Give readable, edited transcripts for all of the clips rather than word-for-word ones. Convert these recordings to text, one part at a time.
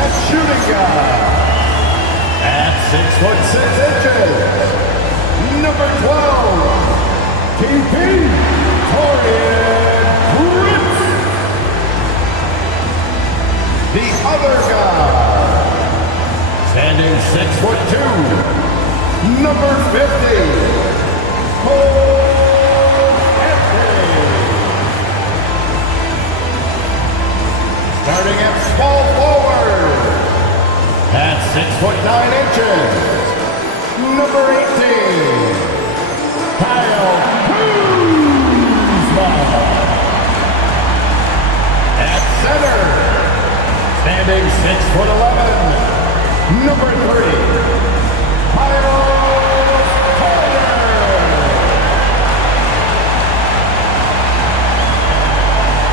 At shooting guard, at 6'6" number 12, TP Torian Prince. The other guard, standing 6'2", number 50, starting at small forward, at 6'9", number 18, Kyle Kuzma. At center, standing 6'11", number 3, Kyle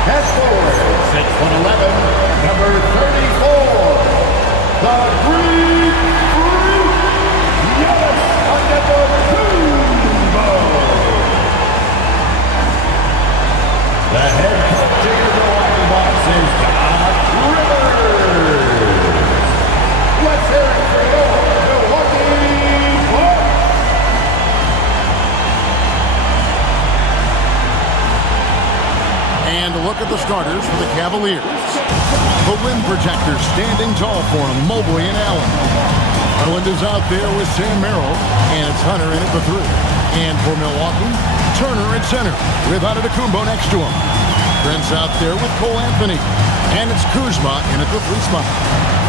At forward, 6'11", number 34, the Greek Freak, Giannis Antetokounmpo. The head coach of the Milwaukee Bucks is Doc Rivers. Let's hear it for your Milwaukee Bucks. And a look at the starters for the Cavaliers. The rim projectors standing tall for them, Mobley and Allen. Garland is out there with Sam Merrill, and it's Hunter in at the 3. And for Milwaukee, Turner at center with Antetokounmpo next to him. Brent's out there with Cole Anthony, and it's Kuzma in at the 3 spot.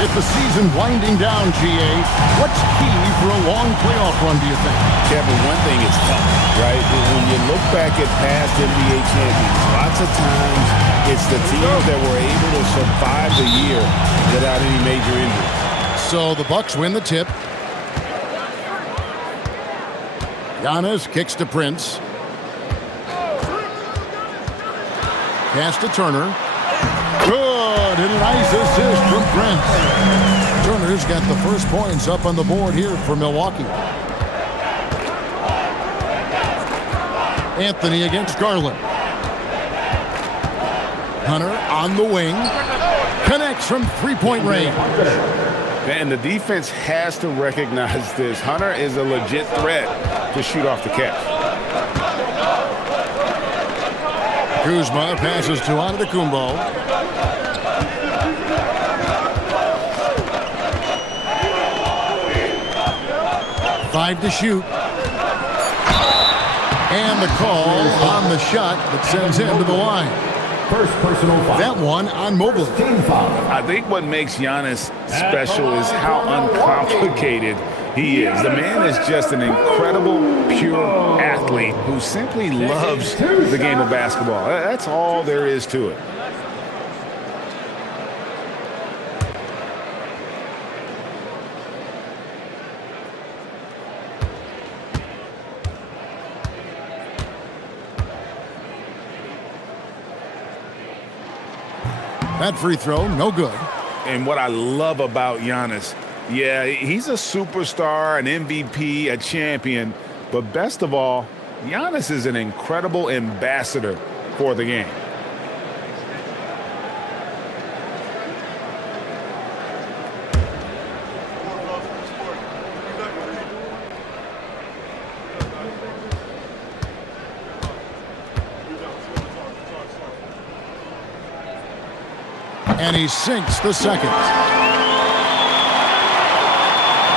If the season winding down, GA, what's key for a long playoff run, do you think? Kevin, one thing is tough, right? When you look back at past NBA champions, lots of times it's the teams that were able to survive the year without any major injury. So the Bucks win the tip. Giannis kicks to Prince. Pass to Turner. Good, and a nice assist from Prince. Turner's got the first points up on the board here for Milwaukee. Anthony against Garland. Hunter on the wing. Connects from three-point range. And the defense has to recognize this. Hunter is a legit threat to shoot off the catch. Kuzma passes to Antetokounmpo. Five to shoot. And the call on the shot that sends him to the line. First personal foul. That one on Mobley. Team foul. I think what makes Giannis special is how uncomplicated he is. The man is just an incredible, pure athlete who simply loves the game of basketball. That's all there is to it. That free throw, no good. And what I love about Giannis, yeah, he's a superstar, an MVP, a champion, but best of all, Giannis is an incredible ambassador for the game. And he sinks the second.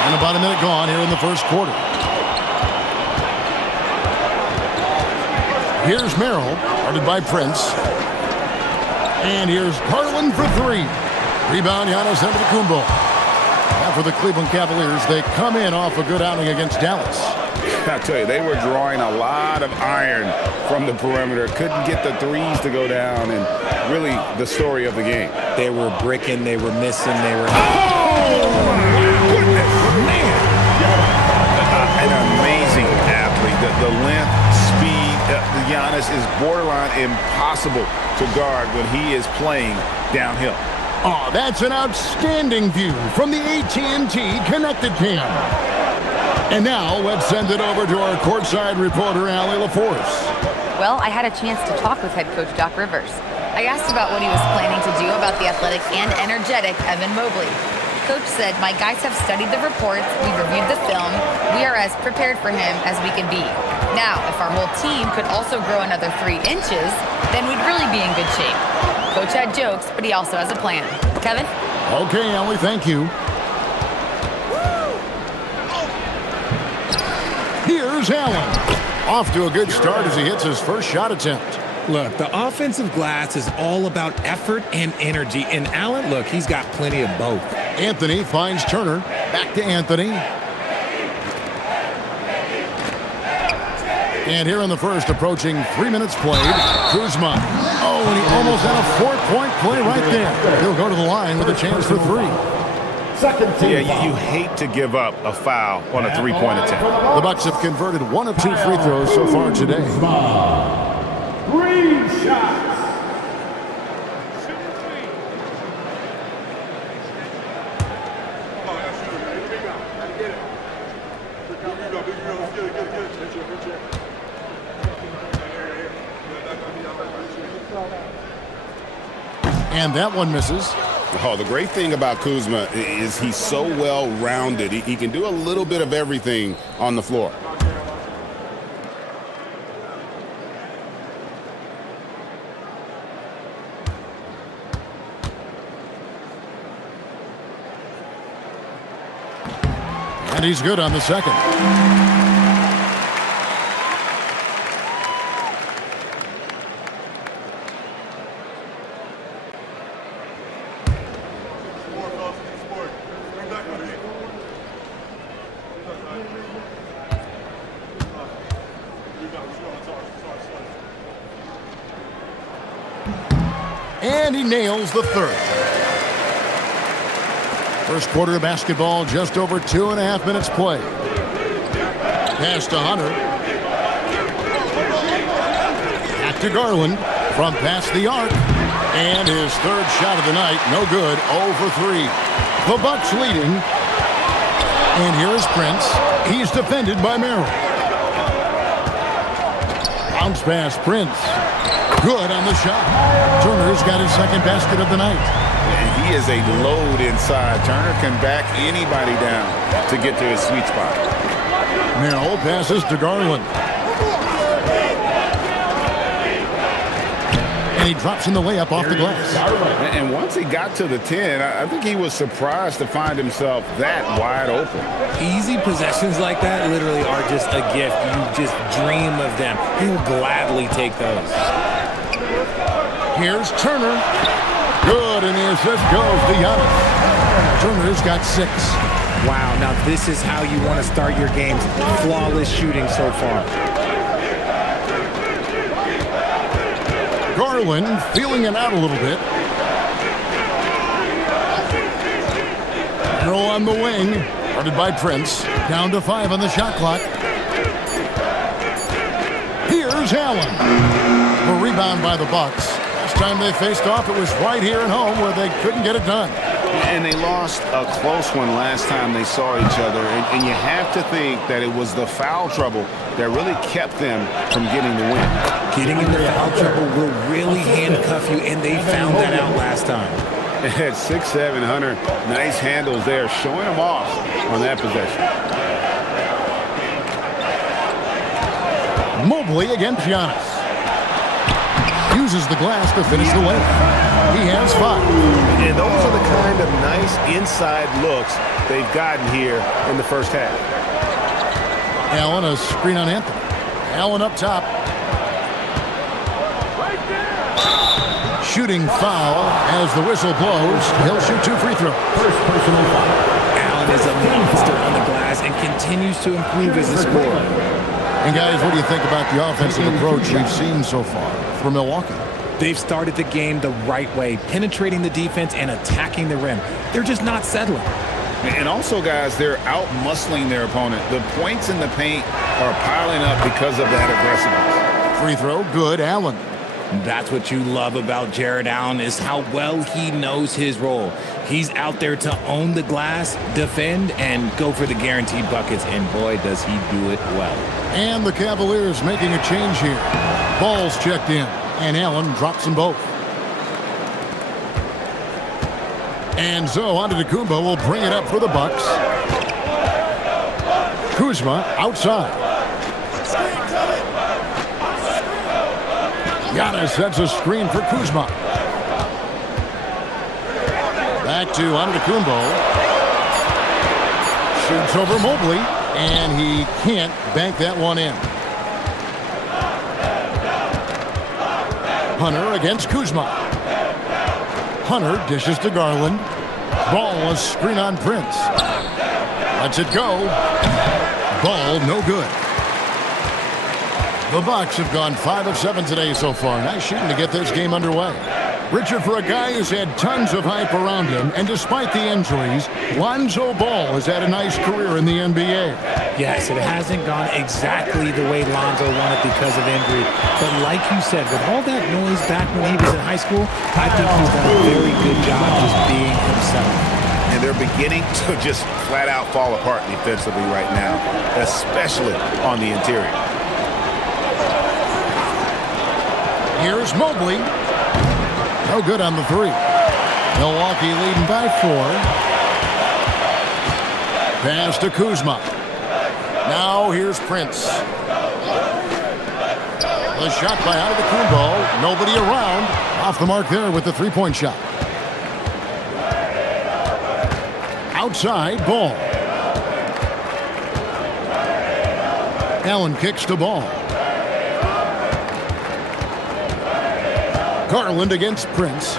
And about a minute gone here in the first quarter. Here's Merrill, guarded by Prince. And here's Garland for 3. Rebound, Giannis Antetokounmpo. Now for the Cleveland Cavaliers, they come in off a good outing against Dallas. I tell you, they were drawing a lot of iron from the perimeter. Couldn't get the threes to go down, and really the story of the game. They were bricking, they were missing, they were... Oh, my goodness, man! An amazing athlete. The length, speed, Giannis is borderline impossible to guard when he is playing downhill. Oh, that's an outstanding view from the AT&T Connected Cam. And now let's send it over to our courtside reporter, Allie LaForce. Well, I had a chance to talk with head coach Doc Rivers. I asked about what he was planning to do about the athletic and energetic Evan Mobley. Coach said, "My guys have studied the reports, we've reviewed the film, we are as prepared for him as we can be. Now, if our whole team could also grow another 3 inches, then we'd really be in good shape." Coach had jokes, but he also has a plan. Kevin? Okay, Ellie, thank you. Here's Allen. Off to a good start as he hits his first shot attempt. Look, the offensive glass is all about effort and energy. And Allen, look, he's got plenty of both. Anthony finds Turner. Back to Anthony. And here in the first, approaching 3 minutes played, Kuzma. Oh, and he almost had a 4-point play right there. He'll go to the line with a chance for 3. Second team. Yeah, you hate to give up a foul on a 3-point attempt. The Bucks have converted 1 of 2 free throws so far today. 3 shots. And that one misses. Oh, the great thing about Kuzma is he's so well-rounded. He can do a little bit of everything on the floor. And he's good on the second. And he nails the third. First quarter of basketball, just over 2.5 minutes play. Pass to Hunter. Back to Garland from past the arc. And his third shot of the night, no good, 0 for 3. The Bucks leading. And here is Prince. He's defended by Merrill. Bounce pass, Prince. Good on the shot. Turner's got his second basket of the night. And he is a load inside. Turner can back anybody down to get to his sweet spot. Merrill passes to Garland. And he drops in the layup off the glass. And once he got to the 10, I think he was surprised to find himself that wide open. Easy possessions like that literally are just a gift. You just dream of them. He'll gladly take those. Here's Turner. Good, and the assist goes to Giannis. Turner's got 6. Wow, now this is how you want to start your games. Flawless shooting so far. Garland feeling it out a little bit. Throw on the wing. Guarded by Prince. Down to 5 on the shot clock. Here's Allen. A rebound by the Bucks. Last time they faced off, it was right here at home where they couldn't get it done. And they lost a close one last time they saw each other. And you have to think that it was the foul trouble that really kept them from getting the win. Getting into foul trouble will really handcuff you, and they found that out last time. At 6'7", Hunter, nice handles there, showing them off on that possession. Mobley against Giannis. Uses the glass to finish the layup. He has 5. And those are the kind of nice inside looks they've gotten here in the first half. Allen, a screen on Anthony. Allen up top. Shooting foul as the whistle blows. He'll shoot 2 free throws. First personal foul. Allen is a monster on the glass and continues to improve as a scorer. And guys, what do you think about the offensive approach we've seen so far for Milwaukee? They've started the game the right way, penetrating the defense and attacking the rim. They're just not settling. And also, guys, they're out-muscling their opponent. The points in the paint are piling up because of that aggressiveness. Free throw, good, Allen. That's what you love about Jared Allen is how well he knows his role. He's out there to own the glass, defend, and go for the guaranteed buckets, and boy, does he do it well. And the Cavaliers making a change here. Ball's checked in, and Allen drops them both. And so Antetokounmpo will bring it up for the Bucks. Kuzma outside. Giannis sets a screen for Kuzma. Back to Antetokounmpo. Shoots over Mobley, and he can't bank that one in. Hunter against Kuzma. Hunter dishes to Garland. Ball a screen on Prince. Lets it go. Ball no good. The Bucks have gone 5 of 7 today so far. Nice shooting to get this game underway. Richard, for a guy who's had tons of hype around him, and despite the injuries, Lonzo Ball has had a nice career in the NBA. Yes, it hasn't gone exactly the way Lonzo wanted because of injury. But like you said, with all that noise back when he was in high school, I think he's done a very good job just being himself. And they're beginning to just flat out fall apart defensively right now, especially on the interior. Here's Mobley. No good on the three. Milwaukee leading by 4. Pass to Kuzma. Now here's Prince. The shot by Antetokounmpo. Nobody around. Off the mark there with the three-point shot. Outside, Ball. Allen kicks to Ball. Garland against Prince.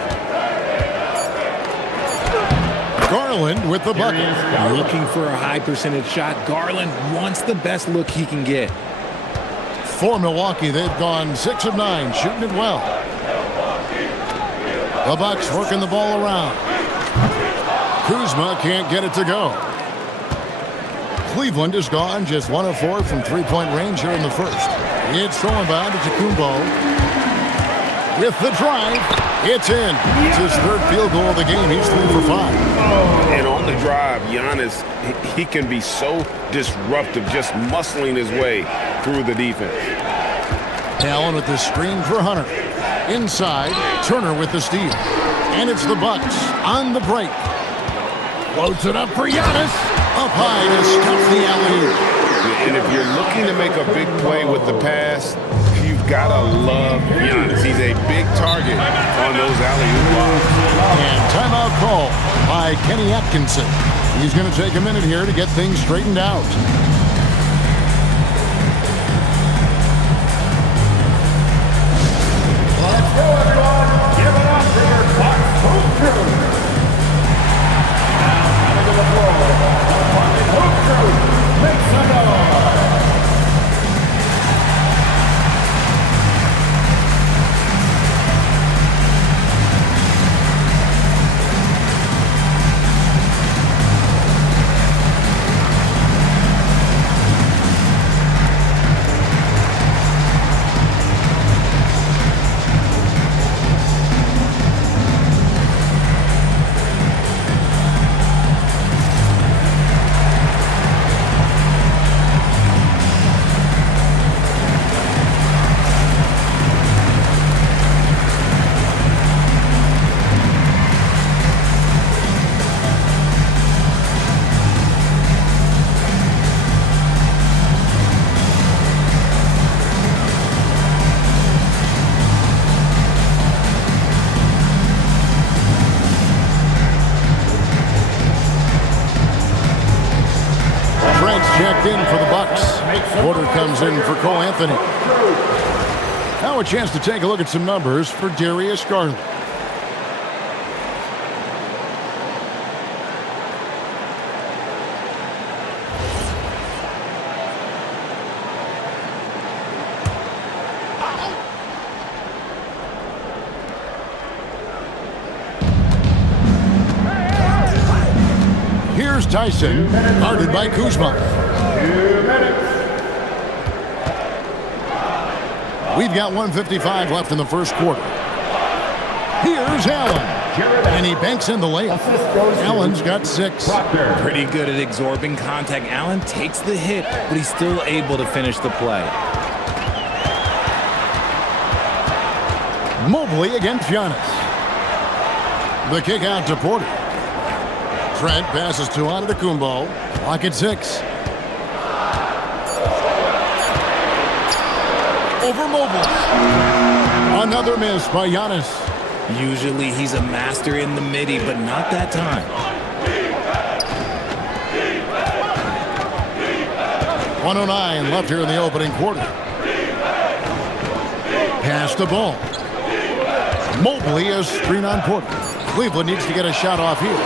Garland with the bucket. Looking for a high percentage shot. Garland wants the best look he can get. For Milwaukee, they've gone 6 of 9, shooting it well. The Bucks working the ball around. Kuzma can't get it to go. Cleveland is gone just 1 of 4 from three-point range here in the first. It's thrown by Antetokounmpo. With the drive, it's in. It's his third field goal of the game. He's 3 for 5. And on the drive, Giannis, he can be so disruptive, just muscling his way through the defense. Allen with the screen for Hunter. Inside, Turner with the steal. And it's the Bucks on the break. Floats it up for Giannis. Up high to stuff the alley-oop. And if you're looking to make a big play with the pass, you've got to love Giannis. He's a big target on those alley-oop balls. And timeout call by Kenny Atkinson. He's going to take a minute here to get things straightened out. Let's go, everyone. Give it up for your Bucks home crew. Now, coming to the floor, the Bucks home crew. Make some noise. Checked in for the Bucks. Porter comes in for Cole Anthony. Now a chance to take a look at some numbers for Darius Garland. Here's Tyson, guarded by Kuzma. 2 minutes. We've got 1:55 left in the first quarter. Here's Allen, and he banks in the layup. Allen's got 6. Pretty good at absorbing contact. Allen takes the hit, but he's still able to finish the play. Mobley against Giannis. The kick out to Porter. Trent passes to Antetokounmpo. Clock at 6. Over Mobley. Another miss by Giannis. Usually he's a master in the midi, but not that time. 1:09 left here in the opening quarter. Pass the ball. Mobley is screen on Porter. Cleveland needs to get a shot off here.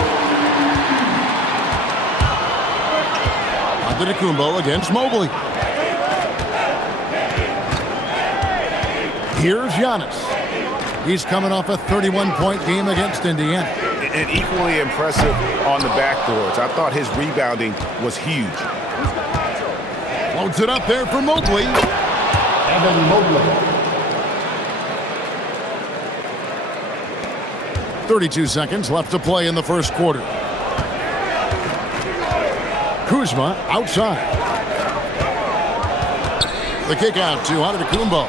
Antetokounmpo against Mobley. Here's Giannis. He's coming off a 31-point game against Indiana. And equally impressive on the backboards. I thought his rebounding was huge. Loads it up there for Mobley. Evan Mobley. 32 seconds left to play in the first quarter. Kuzma outside. The kick out to Antetokounmpo.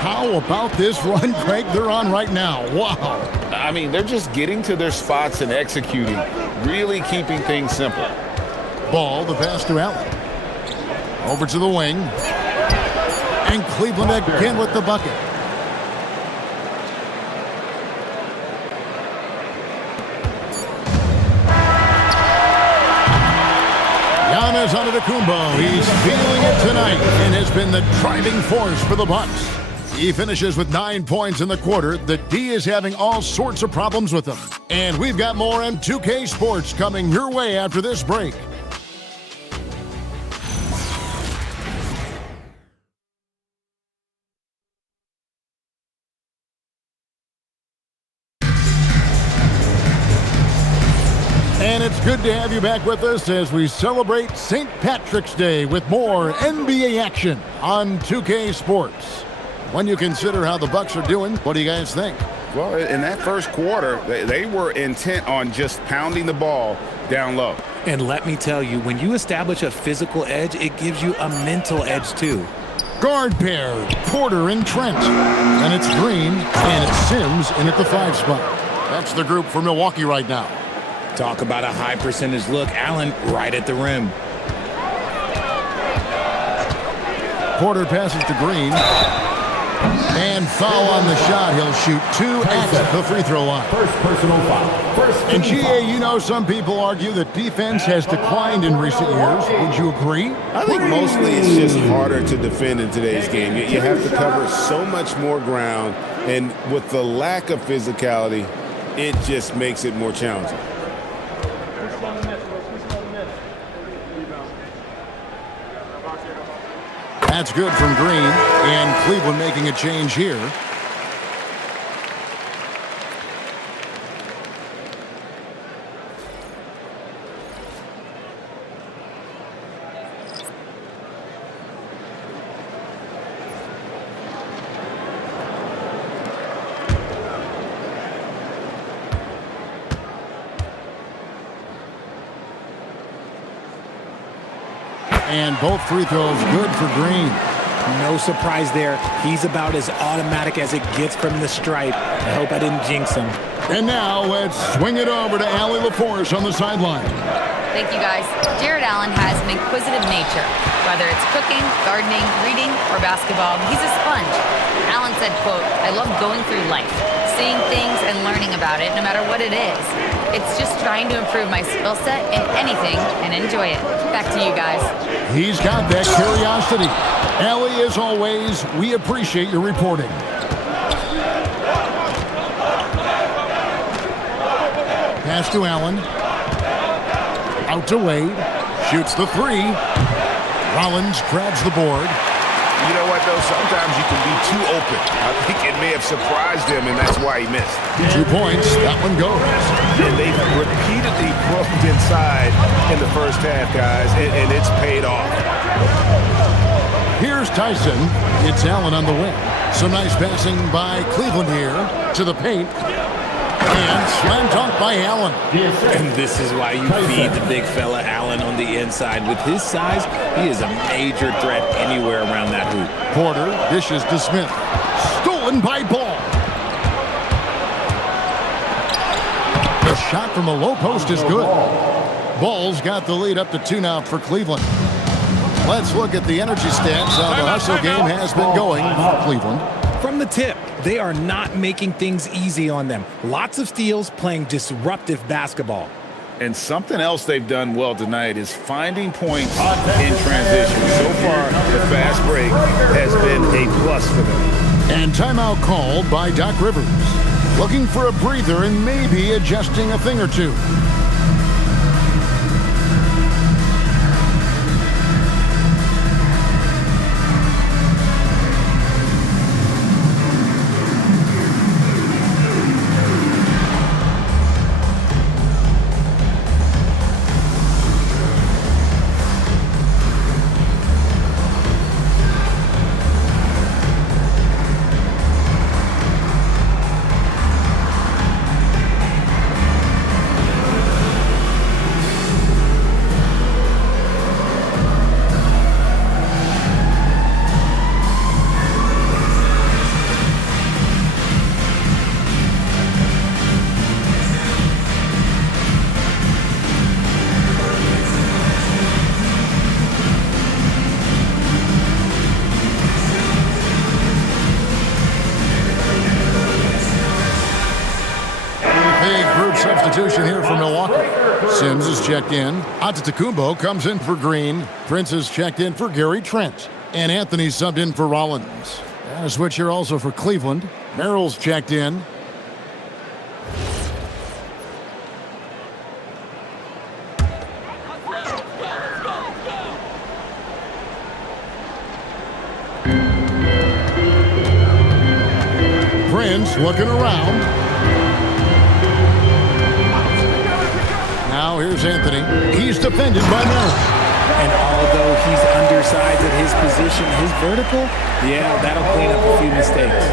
How about this run, Craig, they're on right now? Wow. I mean, they're just getting to their spots and executing, really keeping things simple. Ball, the pass to Allen. Over to the wing. And Cleveland again with the bucket. Giannis Antetokounmpo, he's feeling it tonight and has been the driving force for the Bucks. He finishes with 9 points in the quarter. The D is having all sorts of problems with him. And we've got more on 2K Sports coming your way after this break. And it's good to have you back with us as we celebrate St. Patrick's Day with more NBA action on 2K Sports. When you consider how the Bucks are doing, what do you guys think? Well, in that first quarter, they were intent on just pounding the ball down low. And let me tell you, when you establish a physical edge, it gives you a mental edge too. Guard pair, Porter and Trent. And it's Green, and it's Sims in at the 5 spot. That's the group for Milwaukee right now. Talk about a high percentage look. Allen right at the rim. Porter passes to Green. And foul on the shot. He'll shoot 2 at the free throw line. First personal foul. And GA, you know, some people argue that defense has declined in recent years. Would you agree? I think mostly it's just harder to defend in today's game. You have to cover so much more ground, and with the lack of physicality, it just makes it more challenging. That's good from Green, and Cleveland making a change here. And both free throws good for Green. No surprise there. He's about as automatic as it gets from the stripe. I hope I didn't jinx him. And now let's swing it over to Allie LaForce on the sideline. Thank you, guys. Jared Allen has an inquisitive nature. Whether it's cooking, gardening, reading, or basketball, he's a sponge. Allen said, quote, "I love going through life, seeing things and learning about it no matter what it is. It's just trying to improve my skill set in anything and enjoy it." Back to you guys. He's got that curiosity. Allie, as always, we appreciate your reporting. Pass to Allen. Out to Wade. Shoots the 3. Rollins grabs the board. You know what, though? Sometimes you can be too open. I think it may have surprised him, and that's why he missed. 2 points. That one goes. And they've repeatedly probed inside in the first half, guys, and it's paid off. Here's Tyson. It's Allen on the wing. Some nice passing by Cleveland here to the paint. And slam dunk by Allen. And this is why you feed the big fella Allen on the inside. With his size, he is a major threat anywhere around that hoop. Porter dishes to Smith. Stolen by Ball. shot from the low post is good. Bulls got the lead up to 2 now for Cleveland. Let's look at the energy stats. How the hustle game has been going for Cleveland. From the tip, they are not making things easy on them. Lots of steals, playing disruptive basketball. And something else they've done well tonight is finding points in transition. So far, the fast break has been a plus for them. And timeout called by Doc Rivers. Looking for a breather and maybe adjusting a thing or two. Substitution here for Milwaukee. Sims is checked in. Antetokounmpo comes in for Green. Prince is checked in for Gary Trent. And Anthony subbed in for Rollins. And a switch here also for Cleveland. Merrill's checked in. Prince looking around. Now here's Anthony. He's defended by Merrill. And although he's undersized at his position, his vertical, yeah, that'll clean up a few mistakes.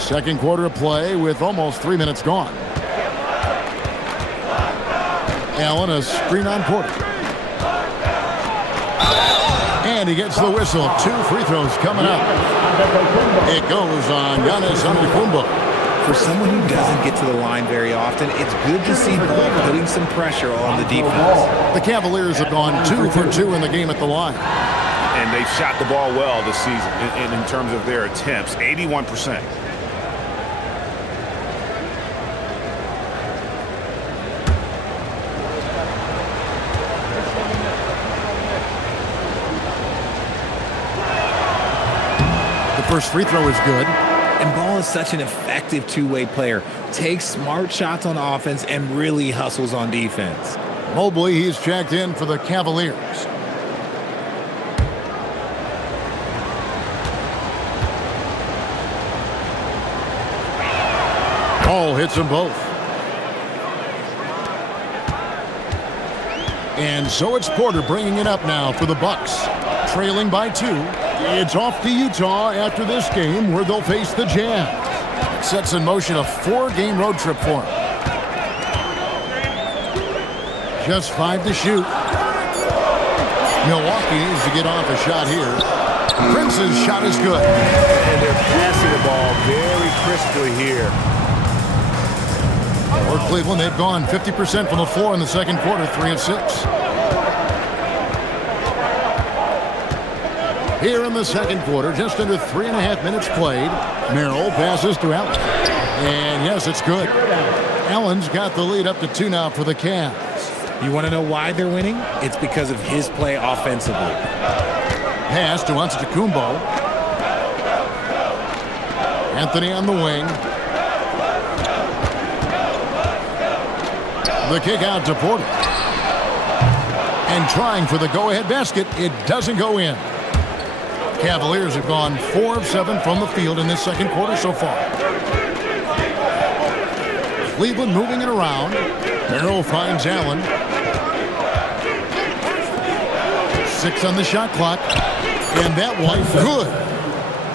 Second quarter of play with almost 3 minutes gone. Allen, a screen on Porter. And he gets the whistle. 2 free throws coming up. It goes on Giannis Antetokounmpo. For someone who doesn't get to the line very often, it's good to see Ball putting some pressure on the defense. The Cavaliers have gone 2 for 2 in the game at the line. And they've shot the ball well this season in terms of their attempts, 81%. The first free throw is good. And Ball is such an effective two-way player. Takes smart shots on offense and really hustles on defense. Mobley, he's checked in for the Cavaliers. Ball hits them both. And so it's Porter bringing it up now for the Bucks. Trailing by 2. It's off to Utah after this game where they'll face the Jazz. It sets in motion a 4-game road trip for them. Just 5 to shoot. Milwaukee needs to get off a shot here. Prince's shot is good. And they're passing the ball very crisply here. For Cleveland, they've gone 50% from the floor in the second quarter, 3 of 6. Here in the second quarter, just under 3.5 minutes played. Merrill passes to Allen. And yes, it's good. Allen's got the lead up to 2 now for the Cavs. You want to know why they're winning? It's because of his play offensively. Pass to Antetokounmpo. Anthony on the wing. The kick out to Porter. And trying for the go-ahead basket, it doesn't go in. Cavaliers have gone 4 of 7 from the field in this second quarter so far. Cleveland moving it around. Merrill finds Allen. 6 on the shot clock. And that one good.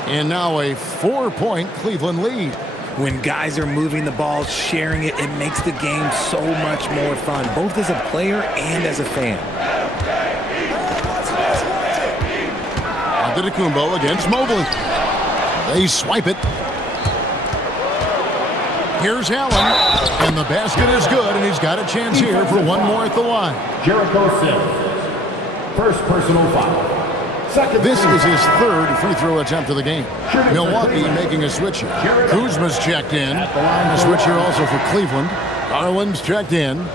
And now a 4-point Cleveland lead. When guys are moving the ball, sharing it, it makes the game so much more fun, both as a player and as a fan. Antetokounmpo against Mobley. They swipe it. Here's Allen, and the basket is good, and he's got a chance here for one more at the line. Jericho Sims. First personal foul. This is his third free throw attempt of the game. Milwaukee making a switch here. Kuzma's checked in. A switch here also for Cleveland. Garland's checked in.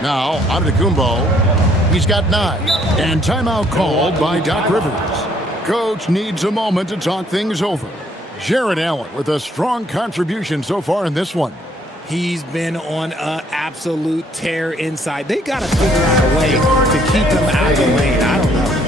Now, Antetokounmpo. He's got 9. And timeout called by Doc Rivers. Coach needs a moment to talk things over. Jared Allen with a strong contribution so far in this one. He's been on an absolute tear inside. They got to figure out a way to keep him out of the lane. I don't know.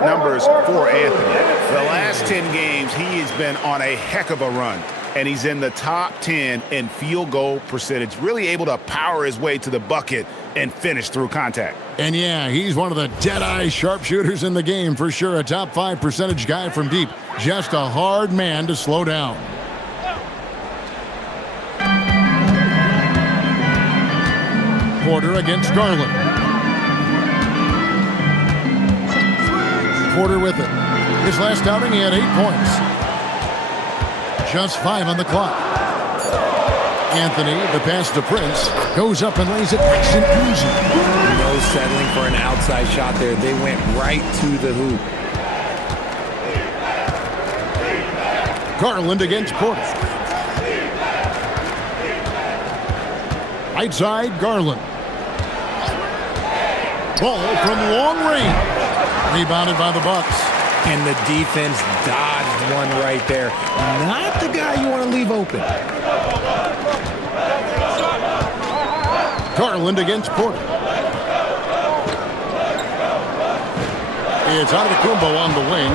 Numbers for Anthony. The last 10 games, he has been on a heck of a run, and he's in the top 10 in field goal percentage, really able to power his way to the bucket and finish through contact. And yeah, he's one of the dead-eye sharpshooters in the game for sure. A top 5 percentage guy from deep. Just a hard man to slow down. Porter against Garland. Porter with it. His last outing, he had 8 points. Just 5 on the clock. Anthony, the pass to Prince, goes up and lays it nice and easy. No settling for an outside shot there. They went right to the hoop. Garland against Porter. Right side, Garland. Ball from long range. Rebounded by the Bucks. And the defense dodged one right there. Not the guy you want to leave open. Garland against Porter. It's Antetokounmpo on the wing.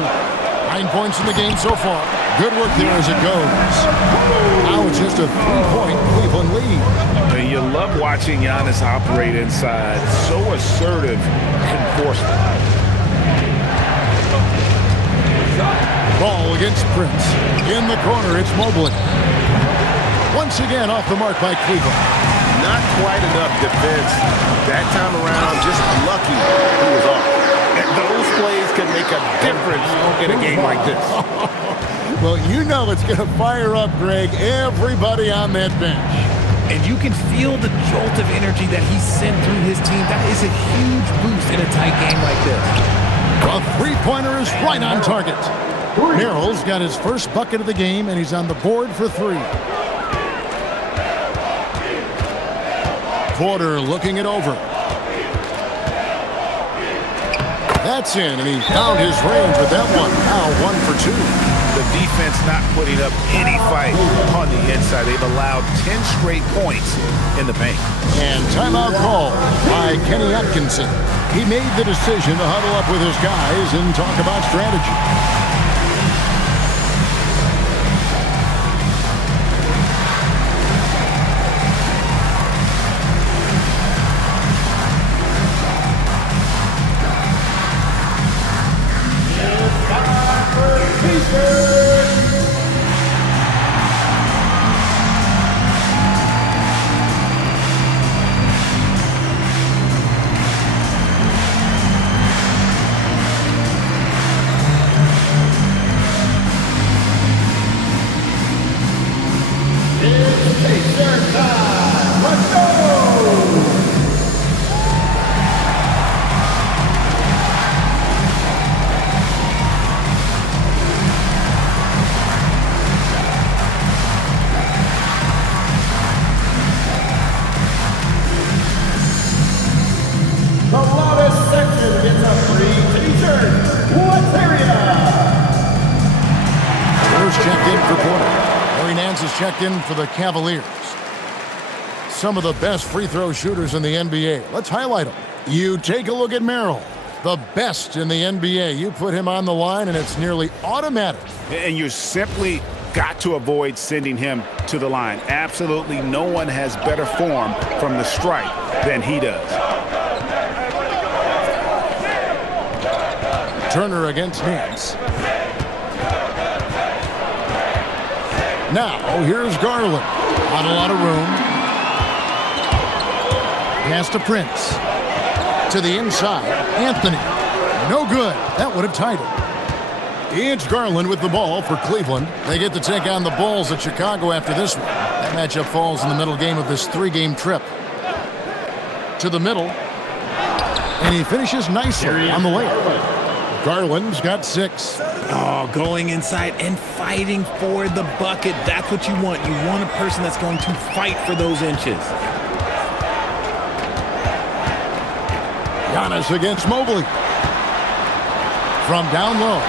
9 points in the game so far. Good work there as it goes. Now it's just a 3-point Cleveland lead. And you love watching Giannis operate inside. So assertive enforcement. Ball against Prince. In the corner, it's Mobley. Once again off the mark by Cleveland. Not quite enough defense that time around. Just lucky he was off. And those plays can make a difference in a game like this. Well, you know it's going to fire up, Greg, everybody on that bench. And you can feel the jolt of energy that he sent through his team. That is a huge boost in a tight game like this. A three-pointer is right on target. Merrill's got his first bucket of the game, and he's on the board for 3. Porter looking it over. That's in, and he found his range with that one. Now 1 for 2. The defense not putting up any fight on the inside. They've allowed 10 straight points in the paint. And timeout call by Kenny Atkinson. He made the decision to huddle up with his guys and talk about strategy. Evans is checked in for the Cavaliers. Some of the best free throw shooters in the NBA. Let's highlight them. You take a look at Merrill, the best in the NBA. You put him on the line, and it's nearly automatic. And you simply got to avoid sending him to the line. Absolutely no one has better form from the stripe than he does. Turner against Nance. Now, here's Garland. Not a lot of room. Pass to Prince. To the inside. Anthony. No good. That would have tied it. It's Garland with the ball for Cleveland. They get to take on the Bulls at Chicago after this one. That matchup falls in the middle game of this 3-game trip. To the middle. And he finishes nicely on the layup. Garland's got 6. Oh, going inside and fighting for the bucket. That's what you want. You want a person that's going to fight for those inches. Giannis against Mobley. From down low.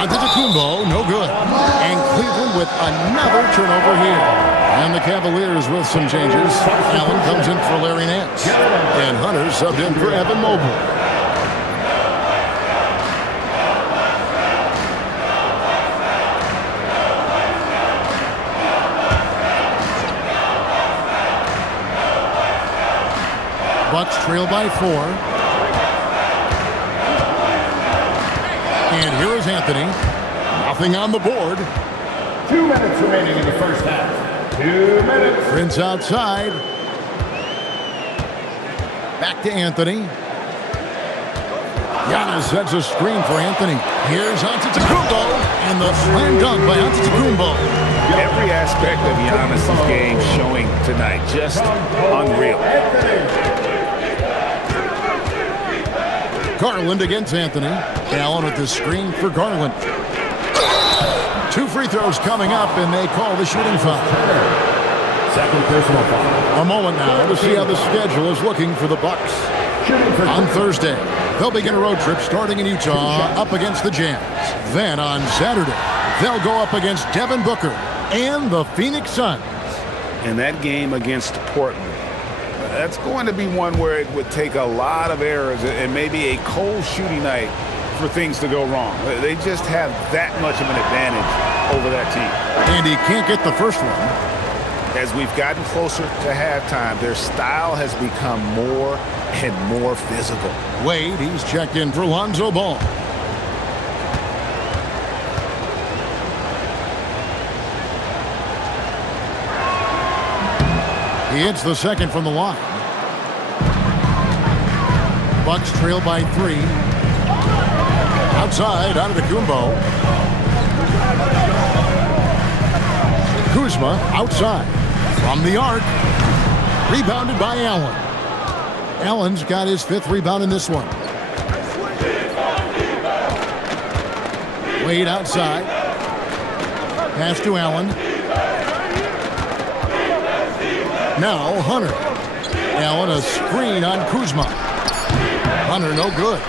Antetokounmpo, no good. And Cleveland with another turnover here. And the Cavaliers with some changes. Allen comes in for Larry Nance. And Hunter subbed in for Evan Mobley. Bucks trail by 4. And here is Anthony. Nothing on the board. 2 minutes remaining in the first half. 2 minutes. Prince outside. Back to Anthony. Giannis sets a screen for Anthony. Here's Antetokounmpo. And the slam dunk by Antetokounmpo. Every aspect of Giannis' game showing tonight. Just unreal. Garland against Anthony. Allen with the screen for Garland. 2 free throws coming up, and they call the shooting foul. Second personal foul. A moment now to see how the schedule is looking for the Bucks. On Thursday, they'll begin a road trip starting in Utah up against the Jazz. Then on Saturday, they'll go up against Devin Booker and the Phoenix Suns. And that game against Portland, that's going to be one where it would take a lot of errors and maybe a cold shooting night for things to go wrong. They just have that much of an advantage over that team. And he can't get the first one. As we've gotten closer to halftime, their style has become more and more physical. Wade, he's checked in for Lonzo Ball. He hits the second from the line. Bucks trail by 3. Outside, Antetokounmpo. Kuzma outside. From the arc. Rebounded by Allen. Allen's got his 5th rebound in this one. Wade outside. Pass to Allen. Now Hunter. Allen a screen on Kuzma. Hunter no good.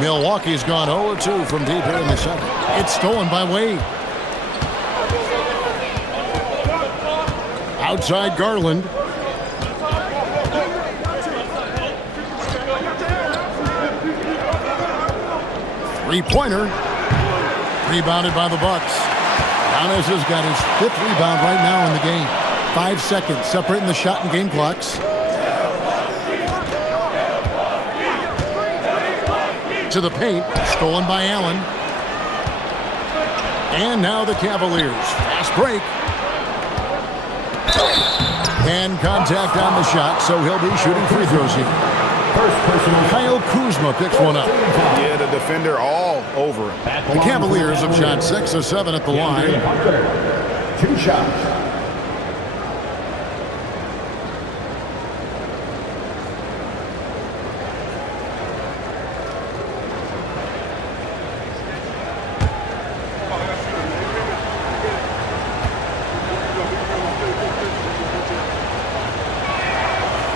Milwaukee's gone 0-2 from deep here in the second. It's stolen by Wade. Outside Garland. Three-pointer. Rebounded by the Bucks. Giannis has got his 5th rebound right now in the game. 5 seconds separating the shot and game clocks. To the paint, stolen by Allen. And now the Cavaliers. Fast break. And contact on the shot, so he'll be shooting free throws here. First personal. Kyle Kuzma picks one up. Yeah, the defender all over him. The Cavaliers have shot 6 of 7 at the line. 2 shots.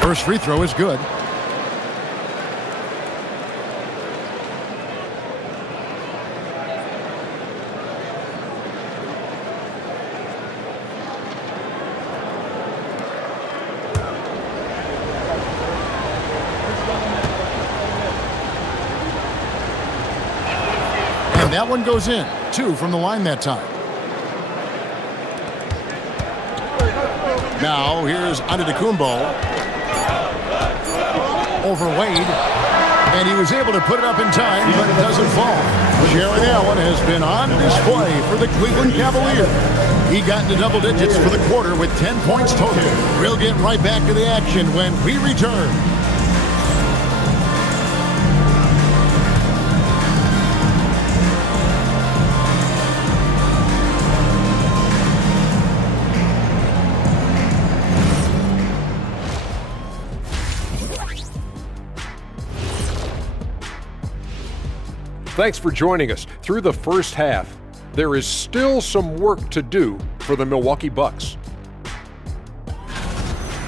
First free throw is good. And that one goes in. 2 from the line that time. Now here's Antetokounmpo over Wade. And he was able to put it up in time, but it doesn't fall. Jared Allen has been on display for the Cleveland Cavaliers. He got into double digits for the quarter with 10 points total. We'll get right back to the action when we return. Thanks for joining us. Through the first half, there is still some work to do for the Milwaukee Bucks.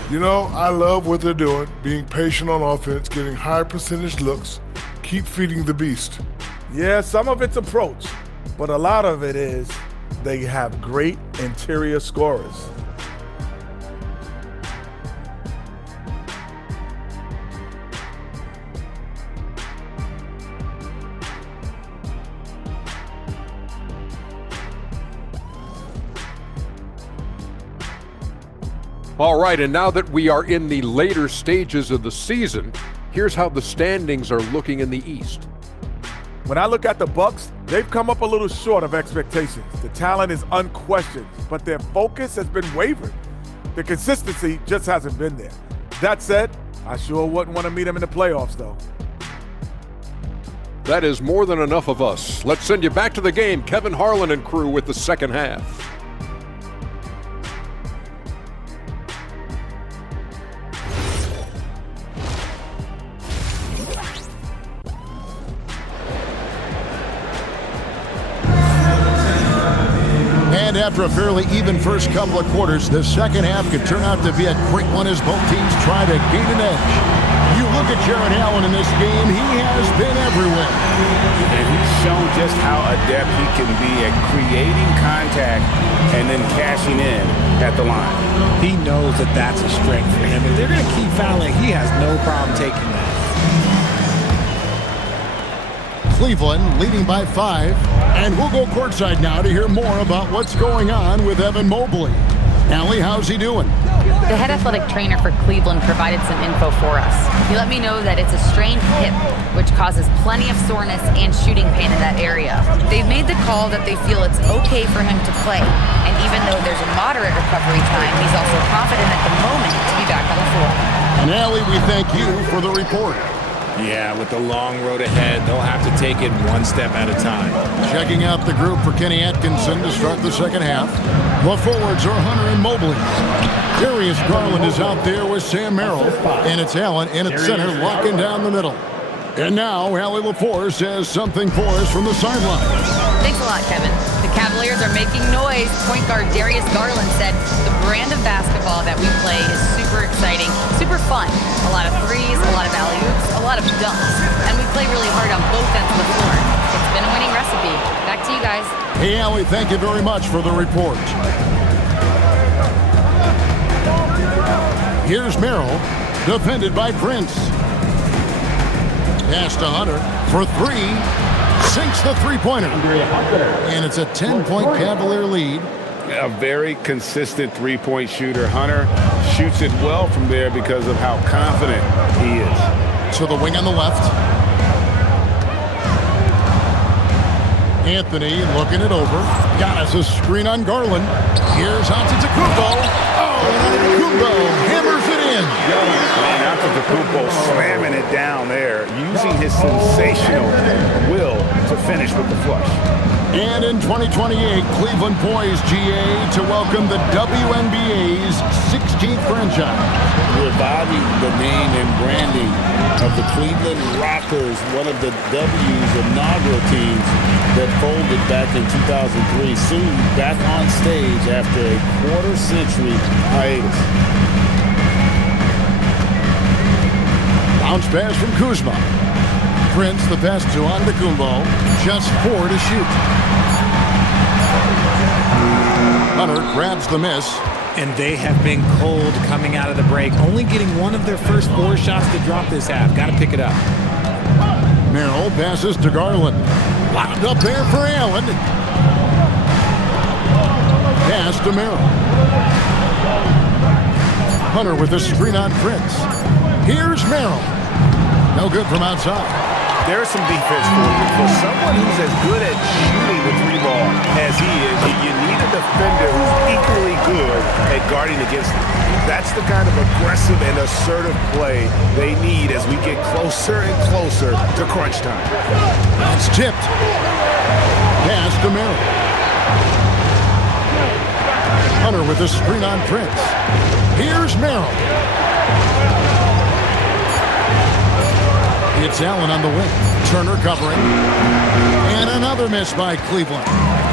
You know, I love what they're doing, being patient on offense, getting high percentage looks, keep feeding the beast. Yeah, some of it's approach, but a lot of it is they have great interior scorers. All right, and now that we are in the later stages of the season, here's how the standings are looking in the East. When I look at the Bucks, they've come up a little short of expectations. The talent is unquestioned, but their focus has been wavering. The consistency just hasn't been there. That said, I sure wouldn't want to meet them in the playoffs, though. That is more than enough of us. Let's send you back to the game. Kevin Harlan and crew with the second half. And after a fairly even first couple of quarters, the second half could turn out to be a quick one as both teams try to gain an edge. You look at Jared Allen in this game, he has been everywhere. And he's shown just how adept he can be at creating contact and then cashing in at the line. He knows that that's a strength for him. If they're going to keep fouling, he has no problem taking that. Cleveland leading by 5. And we'll go courtside now to hear more about what's going on with Evan Mobley. Allie, how's he doing? The head athletic trainer for Cleveland provided some info for us. He let me know that it's a strained hip, which causes plenty of soreness and shooting pain in that area. They've made the call that they feel it's okay for him to play. And even though there's a moderate recovery time, he's also confident at the moment to be back on the floor. And Allie, we thank you for the report. Yeah, with the long road ahead, they'll have to take it one step at a time. Checking out the group for Kenny Atkinson to start the second half. The forwards are Hunter and Mobley. Darius Garland is out there with Sam Merrill. And it's Allen in at center, locking down the middle. And now, Allie LaForce has something for us from the sideline. Thanks a lot, Kevin. The Cavaliers are making noise. Point guard Darius Garland said the brand of basketball that we play is super exciting, super fun. A lot of threes, a lot of alley-oops, a lot of dunks. And we play really hard on both ends of the floor. It's been a winning recipe. Back to you guys. Hey, Allie, thank you very much for the report. Here's Merrill, defended by Prince. Pass to Hunter for 3. Sinks the three-pointer. And it's a 10-point Cavalier lead. A very consistent three-point shooter. Hunter shoots it well from there because of how confident he is. To the wing on the left. Anthony looking it over. Got us a screen on Garland. Here's Antetokounmpo. Oh, Antetokounmpo hammers it in. Antetokounmpo slamming it down there, using his sensational will to finish with the flush. And in 2028, Cleveland poised, GA, to welcome the WNBA's 16th franchise. Reviving the name and branding of the Cleveland Rockers, one of the W's inaugural teams that folded back in 2003, soon back on stage after a quarter-century hiatus. Bounce pass from Kuzma. Prince the pass to Antetokounmpo. Just 4 to shoot. Hunter grabs the miss. And they have been cold coming out of the break, only getting one of their first 4 shots to drop this half. Got to pick it up. Merrill passes to Garland. Lobbed up there for Allen. Pass to Merrill. Hunter with a screen on Prince. Here's Merrill. No good from outside. There's some defense for you. For someone who's as good at shooting the three ball as he is, you need a defender who's equally good at guarding against him. That's the kind of aggressive and assertive play they need as we get closer and closer to crunch time. It's tipped. Pass to Merrill. Hunter with a screen on Prince. Here's Merrill. It's Allen on the wing. Turner covering. And another miss by Cleveland.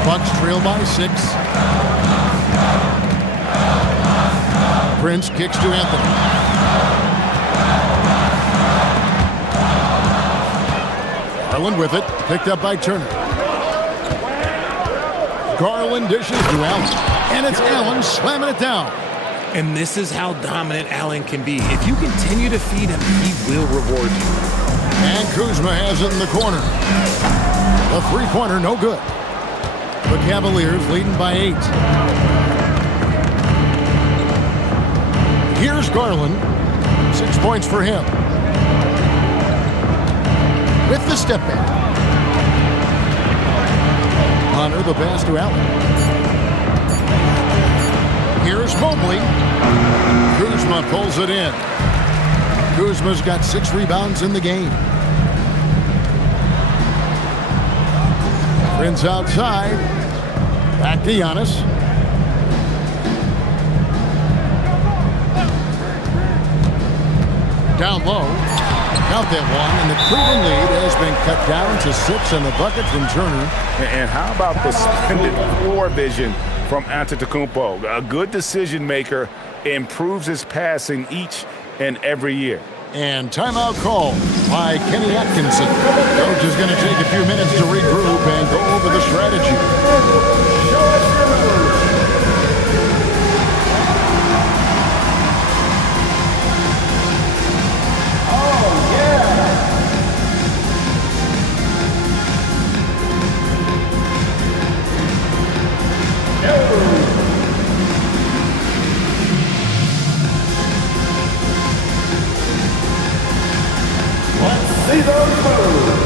Bucks trail by 6. Prince kicks to Anthony. Garland with it. Picked up by Turner. Garland dishes to Allen. And it's Allen slamming it down. And this is how dominant Allen can be. If you continue to feed him, he will reward you. And Kuzma has it in the corner. A three-pointer, no good. The Cavaliers leading by 8. Here's Garland. 6 points for him. With the step back. Hunter, the pass to Allen. Here's Mobley. Kuzma pulls it in. Kuzma's got 6 rebounds in the game. Prince outside. Back to Giannis. Down low. Count that one. And the Cleveland lead has been cut down to 6 on the bucket from Turner. And how about the splendid floor vision from Antetokounmpo? A good decision maker, improves his passing each and every year. And timeout call by Kenny Atkinson. Coach is going to take a few minutes to regroup and go over the strategy. See those moves.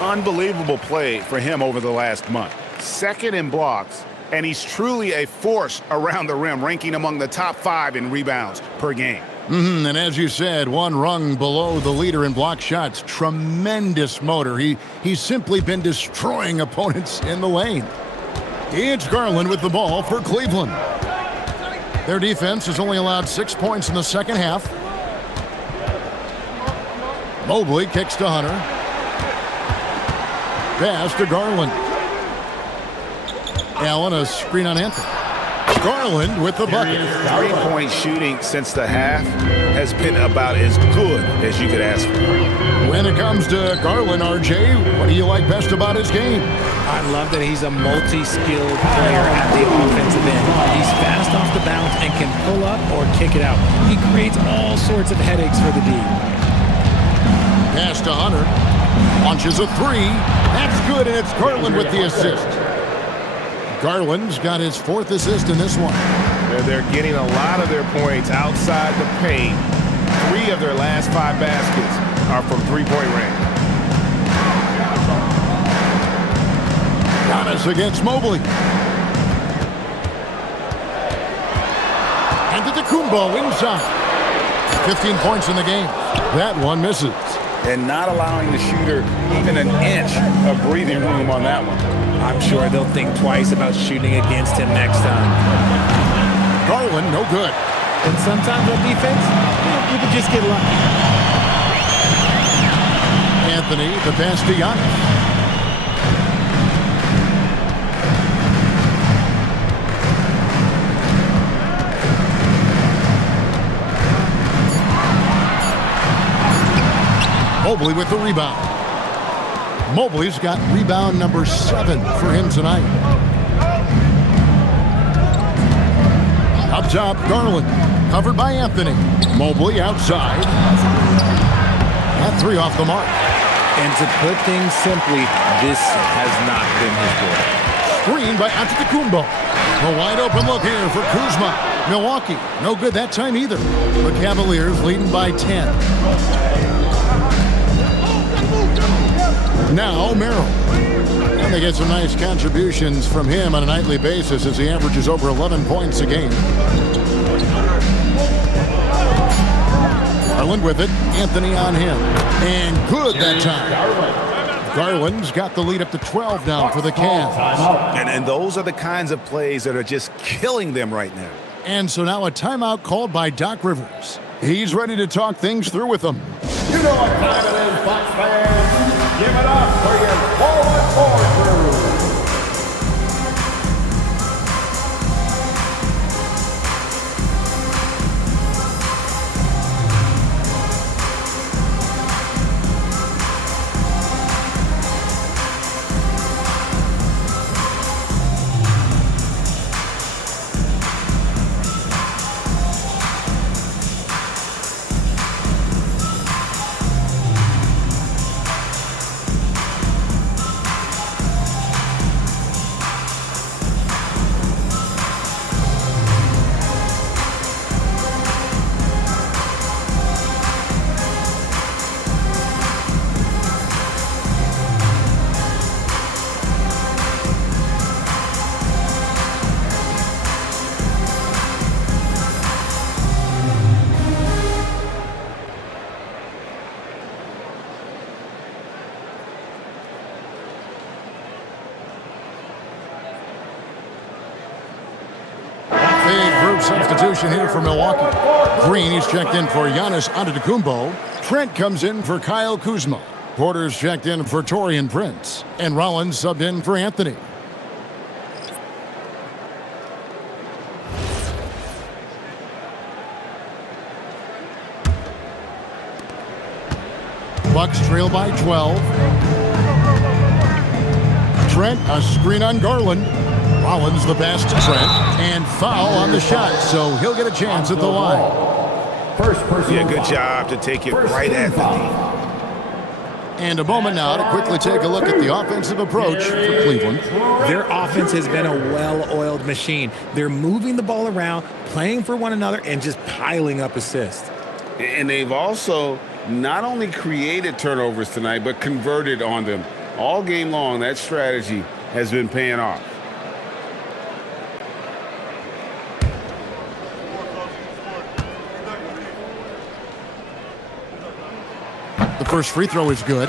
Unbelievable play for him over the last month. Second in blocks, and he's truly a force around the rim, ranking among the top 5 in rebounds per game. And as you said, one rung below the leader in block shots. Tremendous motor. He's simply been destroying opponents in the lane. It's Garland with the ball for Cleveland. Their defense has only allowed 6 points in the second half. Mobley kicks to Hunter. Pass to Garland. Allen, a screen on Anthony. Garland with the bucket. 3-point shooting since the half has been about as good as you could ask for. When it comes to Garland, RJ, what do you like best about his game? I love that he's a multi-skilled player at the offensive end. He's fast off the bounce and can pull up or kick it out. He creates all sorts of headaches for the D. Pass to Hunter. Launches a 3. That's good, and it's Garland with the assist. Garland's got his 4th assist in this one. They're getting a lot of their points outside the paint. 3 of their last 5 baskets are from three-point range. Giannis against Mobley. Antetokounmpo inside. 15 points in the game. That one misses. and not allowing the shooter even an inch of breathing room on that one. I'm sure they'll think twice about shooting against him next time. Garland, no good. And sometimes on defense, you can just get lucky. Anthony, the pass to Giannis. Mobley with the rebound. Mobley's got rebound number 7 for him tonight. Up top, Garland, covered by Anthony. Mobley outside. That 3 off the mark. And to put things simply, this has not been his goal. Screen by Antetokounmpo. A wide open look here for Kuzma. Milwaukee, no good that time either. The Cavaliers leading by 10. Now Merrill. And they get some nice contributions from him on a nightly basis as he averages over 11 points a game. Garland with it. Anthony on him. And good that time. Garland's got the lead up to 12 now for the Cavs. And those are the kinds of plays that are just killing them right now. And so now a timeout called by Doc Rivers. He's ready to talk things through with them. You know what time it is, Bucks fans. Give it up for your forward crew. Substitution here for Milwaukee. Green, he's checked in for Giannis Antetokounmpo. Trent comes in for Kyle Kuzma. Porter's checked in for Taurean Prince. And Rollins subbed in for Anthony. Bucks trail by 12. Trent, a screen on Garland. Rollins the pass to Trent, and foul on the shot, so he'll get a chance at the line. Yeah, good job to take it right at the knee. And a moment now to quickly take a look at the offensive approach for Cleveland. Their offense has been a well-oiled machine. They're moving the ball around, playing for one another, and just piling up assists. And they've also not only created turnovers tonight, but converted on them. All game long, that strategy has been paying off. The first free throw is good.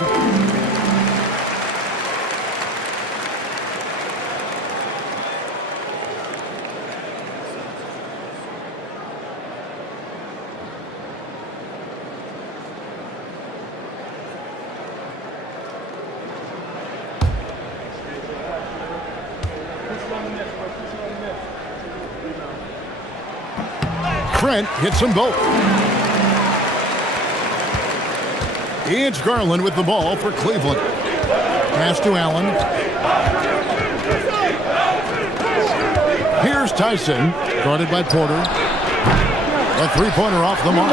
Trent hits them both. It's Garland with the ball for Cleveland. Pass to Allen. Here's Tyson, guarded by Porter. A three-pointer off the mark.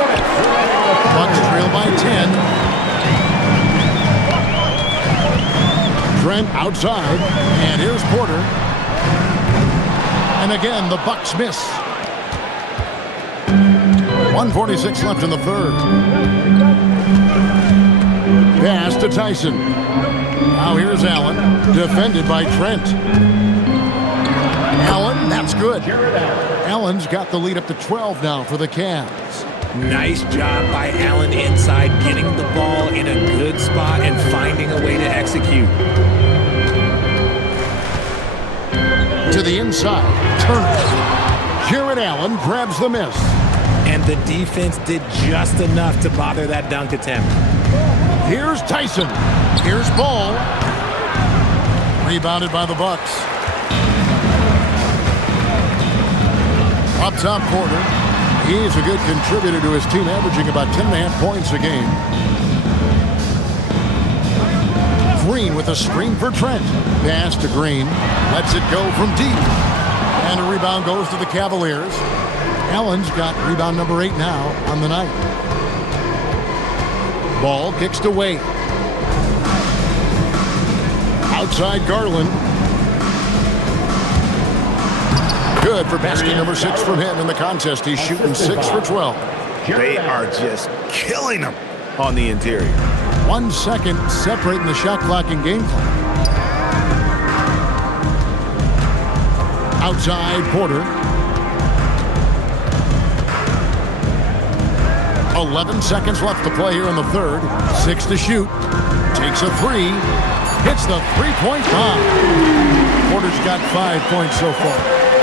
Bucks trail by 10. Trent outside, and here's Porter. And again, the Bucks miss. 1:46 left in the third. Pass to Tyson. Now here's Allen, defended by Trent. Allen, that's good. Allen's got the lead up to 12 now for the Cavs. Nice job by Allen inside, getting the ball in a good spot and finding a way to execute. To the inside, Turner. Jared Allen grabs the miss. And the defense did just enough to bother that dunk attempt. Here's Tyson. Here's Ball. Rebounded by the Bucks. Up top corner. He's a good contributor to his team, averaging about 10.5 points a game. Green with a screen for Trent. Pass to Green. Lets it go from deep. And a rebound goes to the Cavaliers. Allen's got rebound number 8 now on the night. Ball kicks to Wade. Outside Garland. Good for basket number 6 from him in the contest. He's shooting 6 for 12. They are just killing him on the interior. 1 second separating the shot clock and game clock. Outside Porter. 11 seconds left to play here in the third. 6 to shoot. Takes a 3. Hits the three-point bomb. Porter's got 5 points so far.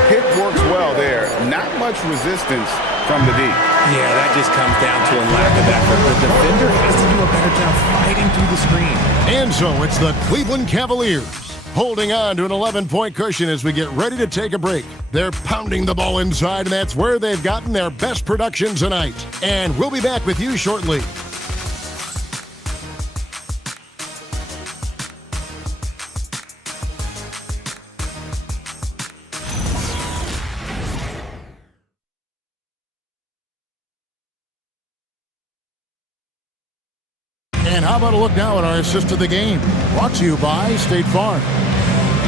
Pick works well there. Not much resistance from the D. Yeah, that just comes down to a lack of effort. The defender has to do a better job fighting through the screen. And so it's the Cleveland Cavaliers holding on to an 11-point cushion as we get ready to take a break. They're pounding the ball inside, and that's where they've gotten their best production tonight. And we'll be back with you shortly. And how about a look now at our assist of the game? Brought to you by State Farm.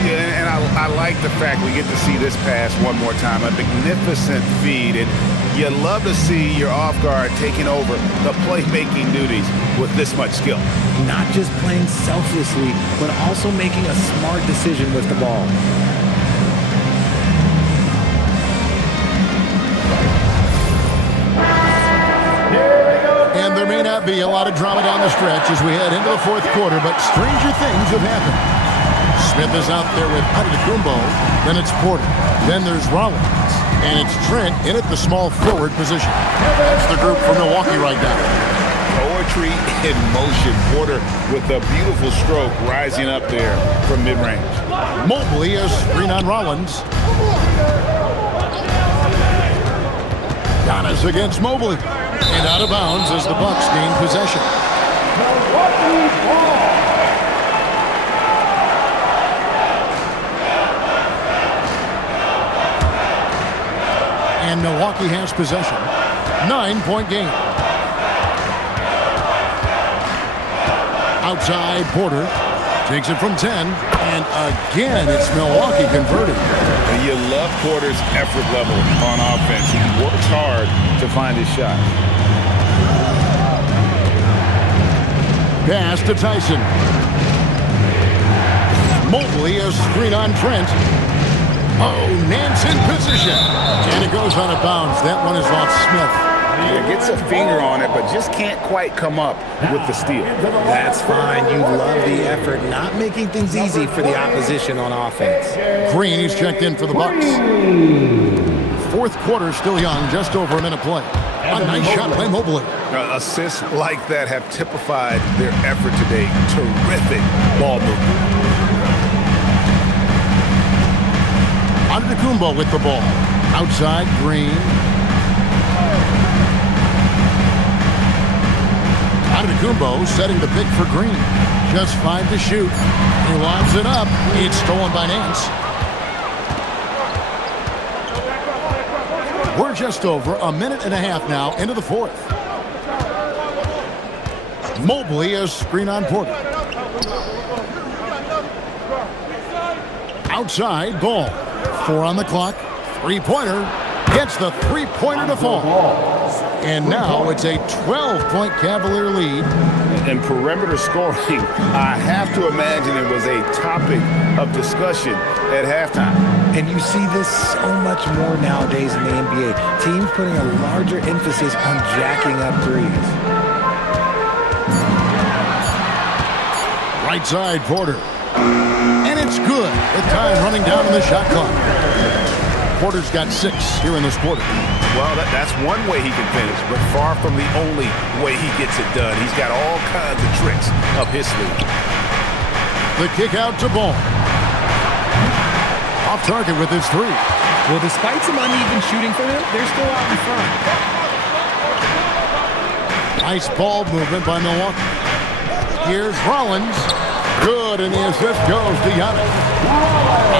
Yeah, and I like the fact we get to see this pass one more time. A magnificent feed. And you love to see your off guard taking over the playmaking duties with this much skill. Not just playing selflessly, but also making a smart decision with the ball. And there may not be a lot of drama down the stretch as we head into the fourth quarter, but stranger things have happened. Smith is out there with Antetokounmpo, then it's Porter, then there's Rollins, and it's Trent in at the small forward position. That's the group from Milwaukee right now. Poetry in motion. Porter with a beautiful stroke rising up there from mid-range. Mobley is screen on Rollins. Giannis against Mobley. And out of bounds as the Bucks gain possession. And Milwaukee has possession. 9-point game. Outside Porter. Takes it from 10. And again, it's Milwaukee converted. And you love Porter's effort level on offense. He works hard to find his shot. Pass to Tyson. Mobley a screen on Trent. Oh, Nance in position. And it goes out of bounds. That one is off Smith. Yeah, gets a finger on it, but just can't quite come up with the steal. That's fine. You love the effort, not making things easy for the opposition on offense. Green, he's checked in for the Bucks. Fourth quarter still young, just over a minute play. A nice shot by Mobley. Assists like that have typified their effort today. Terrific ball movement. Antetokounmpo with the ball. Outside, Green. Antetokounmpo setting the pick for Green. Just 5 to shoot. He lobs it up. It's stolen by Nance. We're just over a minute and a half now into the fourth. Mobley is screen on Porter. Outside, Ball. 4 on the clock. Three-pointer. Gets the three-pointer to fall. And now it's a 12-point Cavalier lead. And perimeter scoring, I have to imagine it was a topic of discussion at halftime. And you see this so much more nowadays in the NBA. Teams putting a larger emphasis on jacking up threes. Right side, Porter. And it's good. With time running down in the shot clock. Porter's got 6 here in this quarter. Well, that's one way he can finish, but far from the only way he gets it done. He's got all kinds of tricks up his sleeve. The kick out to Ball. Off target with his 3. Well, despite some uneven shooting for them, they're still out in front. Nice ball movement by Milwaukee. Here's Rollins. Good, and the assist goes to Giannis.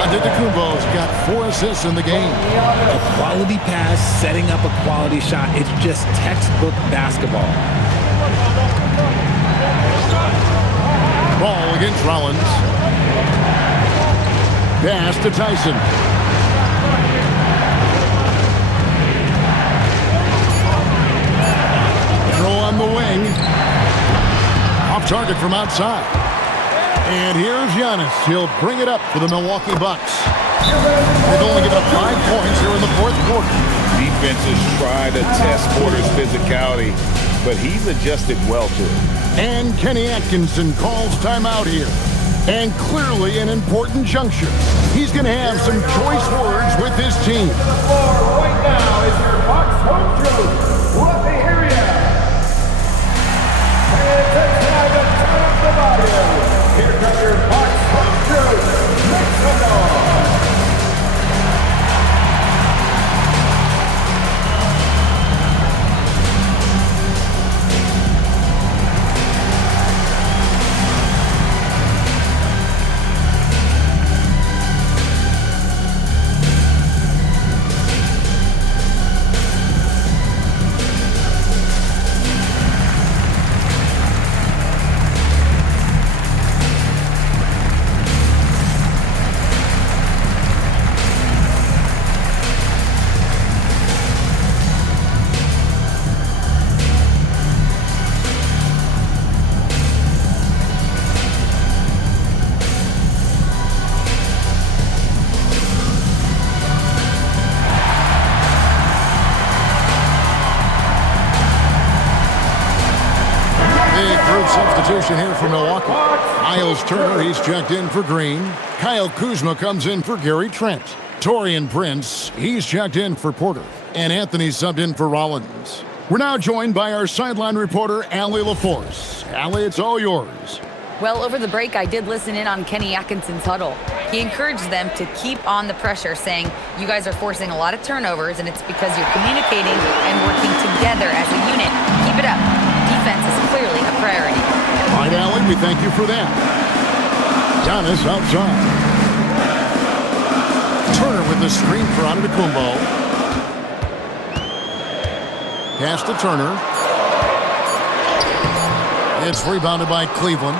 Antetokounmpo's got 4 assists in the game. A quality pass, setting up a quality shot. It's just textbook basketball. Ball against Rollins. Pass to Tyson. Throw on the wing. Off target from outside. And here's Giannis. He'll bring it up for the Milwaukee Bucks. They've only given up 5 points here in the 4th quarter. Defenses try to test Porter's physicality, but he's adjusted well to it. And Kenny Atkinson calls timeout here. And clearly an important juncture. He's going to have some choice words with his team. The floor right now is your Bucks home truth. Let me hear ya. And it's time to turn up the volume. Here comes your Bucks home truth. Make some noise. Substitution here for Milwaukee. Miles Turner, he's checked in for Green. Kyle Kuzma comes in for Gary Trent. Taurean Prince, he's checked in for Porter. And Anthony subbed in for Rollins. We're now joined by our sideline reporter, Allie LaForce. Allie, it's all yours. Well, over the break, I did listen in on Kenny Atkinson's huddle. He encouraged them to keep on the pressure, saying, you guys are forcing a lot of turnovers, and it's because you're communicating and working together as a unit. Keep it up. Defense is clearly a priority. All right, Allie, we thank you for that. Giannis outside. Turner with the screen for Antetokounmpo. Pass to Turner. It's rebounded by Cleveland.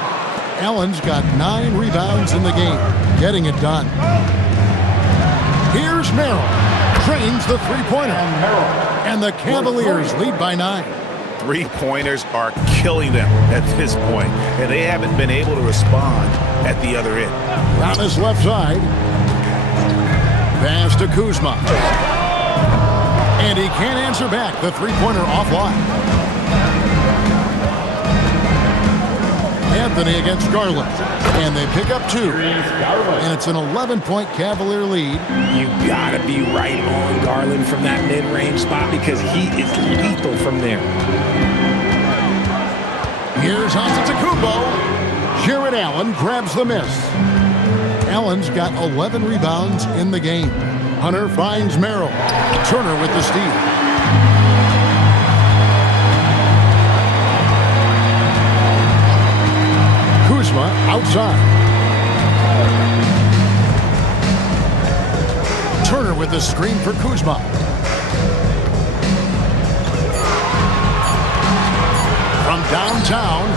Allen's got 9 rebounds in the game, getting it done. Here's Merrill. Drains the three-pointer. And the Cavaliers lead by 9. Three-pointers are killing them at this point, and they haven't been able to respond at the other end. On his left side. Pass to Kuzma. And he can't answer back. The three-pointer offline. Anthony against Garland. And they pick up 2. And it's an 11-point Cavalier lead. You gotta be right on Garland from that mid-range spot because he is lethal from there. Here's Antetokounmpo. Jared Allen grabs the miss. Allen's got 11 rebounds in the game. Hunter finds Merrill. Turner with the steal. Kuzma outside. Turner with the screen for Kuzma. From downtown,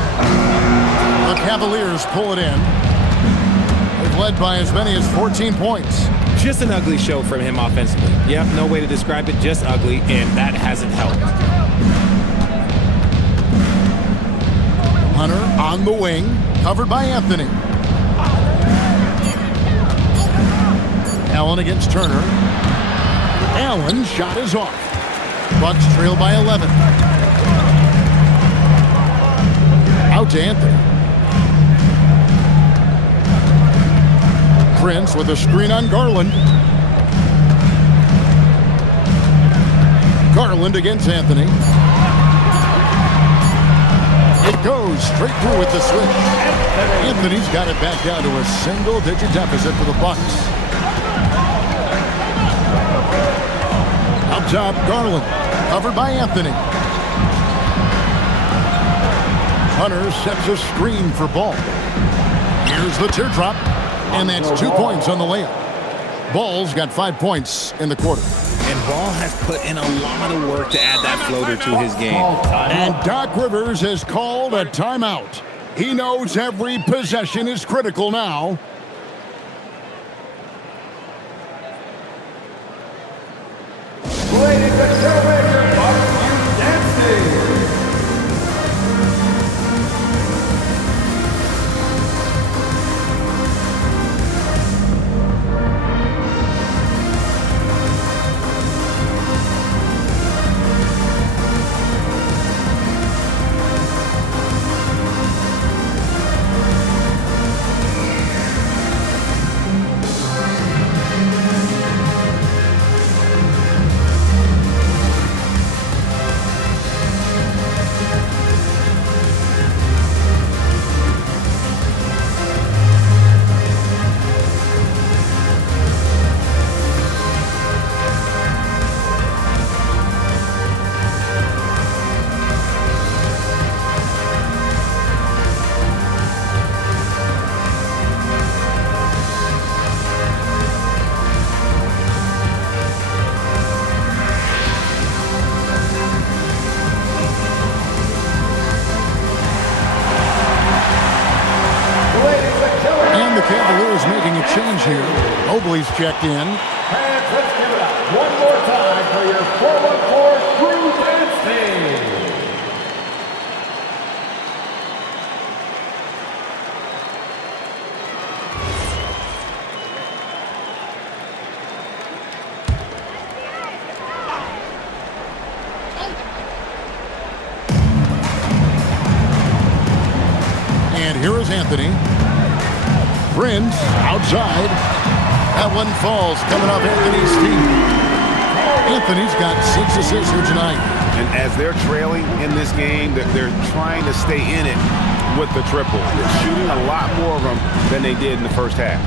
the Cavaliers pull it in. They've led by as many as 14 points. Just an ugly show from him offensively. Yep, no way to describe it, just ugly, and that hasn't helped. Hunter on the wing, covered by Anthony. Allen against Turner. Allen's shot is off. Bucks trail by 11. Out to Anthony. Prince with a screen on Garland. Garland against Anthony. It goes straight through with the switch. Anthony's got it back down to a single-digit deficit for the Bucks. Up top, Garland, covered by Anthony. Hunter sets a screen for Ball. Here's the teardrop, and that's 2 points on the layup. Ball's got 5 points in the quarter. And Ball has put in a lot of work to add that floater to his game. And Doc Rivers has called a timeout. He knows every possession is critical now. Ladies and gentlemen, Bucks dancing. Cavaliers making a change here. Mobley's checked in. And let's give it up one more time for your 414 crew dance team. And here is Anthony. Prince outside. That one falls coming off Anthony's feet. Anthony's got 6 assists here tonight. And as they're trailing in this game, they're trying to stay in it with the triple. They're shooting a lot more of them than they did in the first half.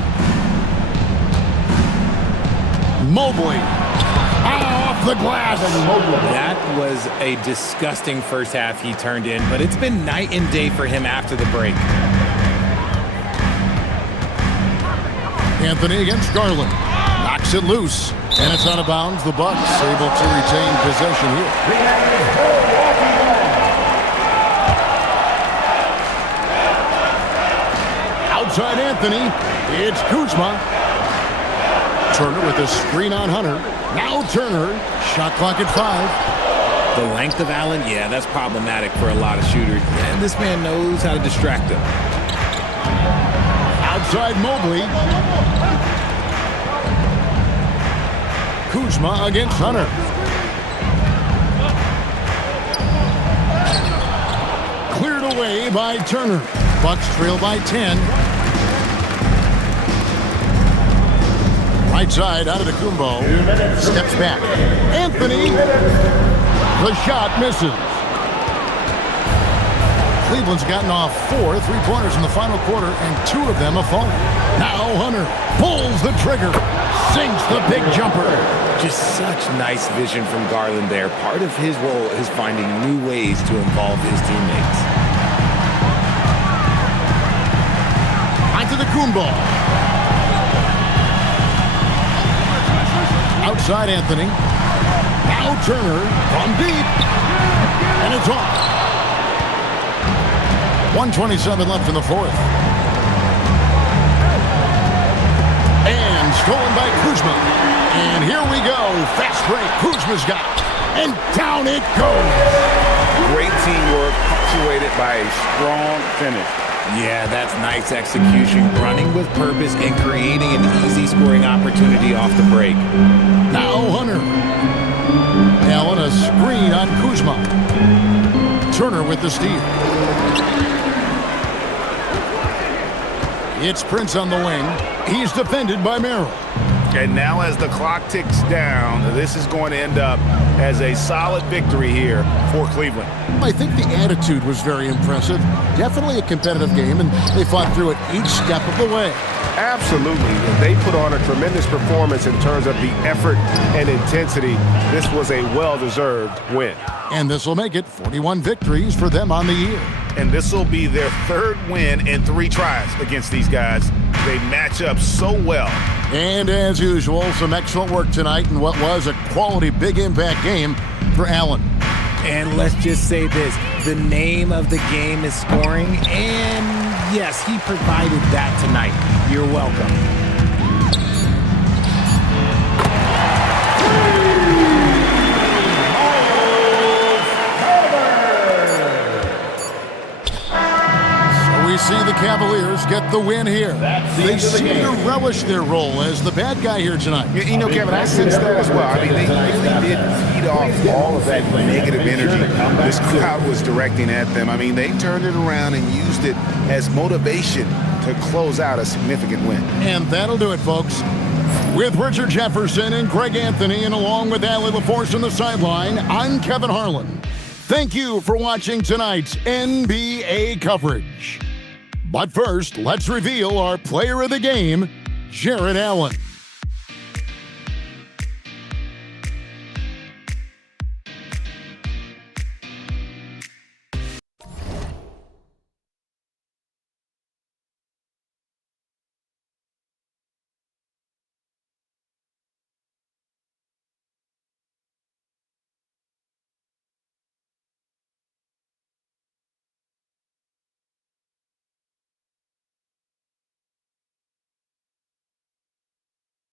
Mobley. Off the glass. That was a disgusting first half he turned in, but it's been night and day for him after the break. Anthony against Garland. Knocks it loose. And it's out of bounds. The Bucks able to retain possession here. Outside Anthony. It's Kuzma. Turner with a screen on Hunter. Now Turner. Shot clock at 5. The length of Allen, yeah, that's problematic for a lot of shooters. And this man knows how to distract them. Outside Mobley. Kuzma against Hunter. Cleared away by Turner. Bucks trail by 10. Right side out of the Kumbo. Steps back. Anthony. The shot misses. Cleveland's gotten off 4 3-pointers in the final quarter, and 2 of them have fallen. Now Hunter pulls the trigger, sinks the big jumper. Just such nice vision from Garland there. Part of his role is finding new ways to involve his teammates. Onto the Kumbo. Outside Anthony. Now Turner from deep. And it's off. 1:27 left in the fourth. And stolen by Kuzma. And here we go. Fast break. Kuzma's got it. and down it goes. Great teamwork, punctuated by a strong finish. Yeah, that's nice execution, running with purpose and creating an easy scoring opportunity off the break. Now Hunter. Allen a screen on Kuzma. Turner with the steal. It's Prince on the wing. He's defended by Merrill. And now as the clock ticks down, this is going to end up as a solid victory here for Cleveland. I think the attitude was very impressive. Definitely a competitive game, and they fought through it each step of the way. Absolutely. They put on a tremendous performance in terms of the effort and intensity. This was a well-deserved win. And this will make it 41 victories for them on the year. And this will be their third win in 3 tries against these guys. They match up so well. And as usual, some excellent work tonight in what was a quality big impact game for Allen. And let's just say this, the name of the game is scoring, and yes, he provided that tonight. You're welcome. We see the Cavaliers get the win here. They seem to relish their role as the bad guy here tonight. You know, Kevin, I sense that as well. I mean, they really did feed off all of that negative energy this crowd was directing at them. I mean, they turned it around and used it as motivation to close out a significant win. And that'll do it, folks. With Richard Jefferson and Greg Anthony, and along with Allie LaForce on the sideline, I'm Kevin Harlan. Thank you for watching tonight's NBA coverage. But first, let's reveal our player of the game, Jared Allen.